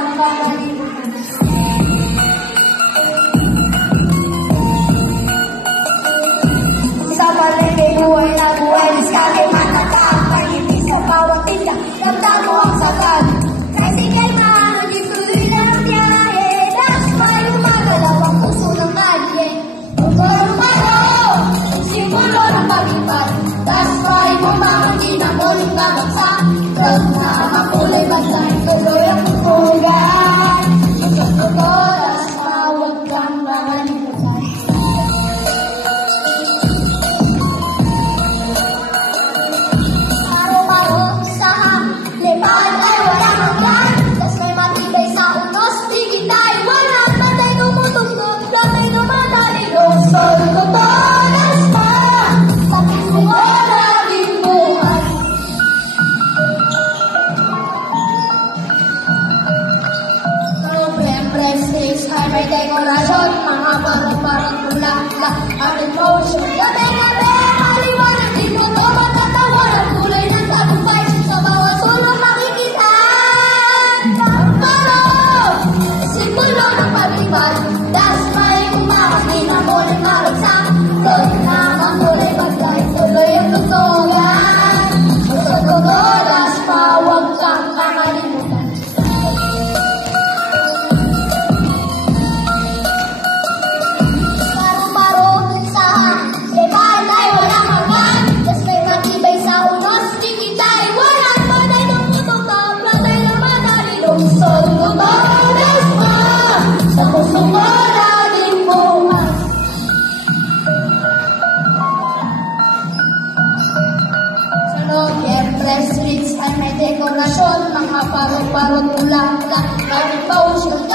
nakakalimutan. Sa palengke, buhay na buhay, diskarte matatag, manipis sa bawat tinda, ramdam mo ang sagal. Tricycle na ano, di tuloy lang biyahe, that's why umagalaw ang puso ng kalye. Umaro, simulo ng paglipad, that's why bumakati na muling babagsak. Pag na makulay bagsay, tuloy ang pupugan. Ikaw oras na huwag kang makalimutan. Maro-maro sa lipan ay walang hanggan, tas may matibay sa unos, tigit ay walang matay tumutugtog, damay namadali lungsod ko todas na sa puso ko laging buhay. Streets ay may dekorasyon, mga parang bulaklak at emotion. Gabi-gabi, maliwanag din mo to, matatawa ng kulay ng tagumpay. Sa bawat sulong makikita ng parang simulo ng paglipad. Das may umakati na muling malagsak. Tuloy na ang kulay baglay, tuloy ang tutugan. Sa tutugas pa, huwag kang nakalimutan. Streets ay may dekorasyon, mga parang bulaklak, ay emotion.